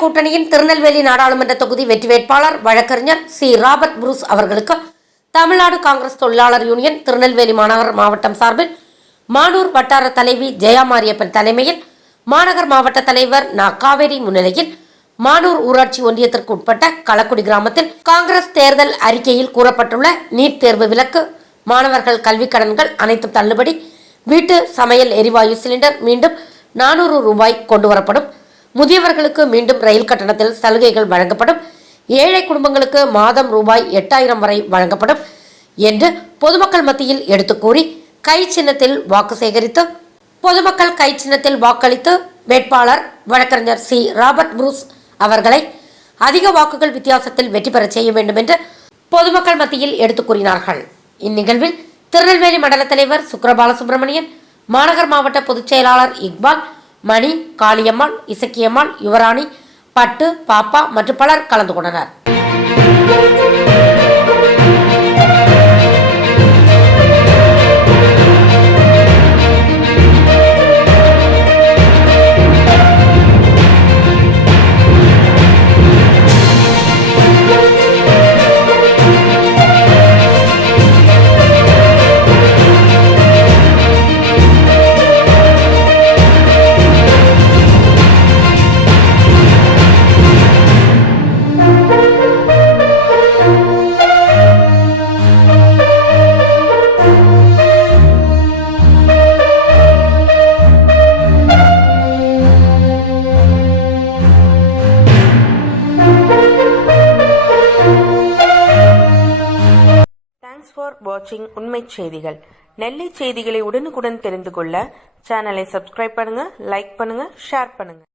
கூட்டணியின் திருநெல்வேலி நாடாளுமன்ற தொகுதி வெற்றி வேட்பாளர் வழக்கறிஞர் சி ராபர்ட் புரூஸ் அவர்களுக்கு தமிழ்நாடு காங்கிரஸ் தொழிலாளர் யூனியன் திருநெல்வேலி மாநகர் மாவட்டம் சார்பில் மானூர் வட்டார தலைவி ஜெயா மாரியப்பன் தலைமையில் மாநகர் மாவட்ட தலைவர் காவேரி முன்னிலையில் மானூர் ஊராட்சி ஒன்றியத்திற்கு உட்பட்ட களக்குடி கிராமத்தில் காங்கிரஸ் தேர்தல் அறிக்கையில் கூறப்பட்டுள்ள நீட் தேர்வு விலக்கு, மாணவர்கள் கல்விக் கடன்கள் அனைத்தும் தள்ளுபடி, வீட்டு சமையல் எரிவாயு சிலிண்டர் மீண்டும் 400 ரூபாய் கொண்டுவரப்படும், முதியவர்களுக்கு மீண்டும் ரயில் கட்டணத்தில் சலுகைகள் வழங்கப்படும், ஏழை குடும்பங்களுக்கு மாதம் ரூபாய் 8000 வரை வழங்கப்படும் என்று பொதுமக்கள் மத்தியில் எடுத்துக் கூறி கை சின்னத்தில் வாக்கு சேகரித்து பொதுமக்கள் கை சின்னத்தில் வாக்களித்து வேட்பாளர் வழக்கறிஞர் சி ராபர்ட் புரூஸ் அவர்களை அதிக வாக்குகள் வித்தியாசத்தில் வெற்றி பெற செய்ய வேண்டும் என்று பொதுமக்கள் மத்தியில் எடுத்துக் கூறினார்கள். இந்நிகழ்வில் திருநெல்வேலி மண்டல தலைவர் சுக்ரபால சுப்பிரமணியன், மாநகர் மாவட்ட பொதுச் செயலாளர் இக்பால், மணி, காளியம்மாள், இசக்கியம்மாள், யுவராணி, பட்டு, பாப்பா மற்றும் பலர் கலந்து கொண்டனர். For watching உண்மை செய்திகள். நெல்லை செய்திகளை உடனுக்குடன் தெரிந்து கொள்ள சேனலை சப்ஸ்கிரைப் பண்ணுங்க, லைக் பண்ணுங்க, ஷேர் பண்ணுங்க.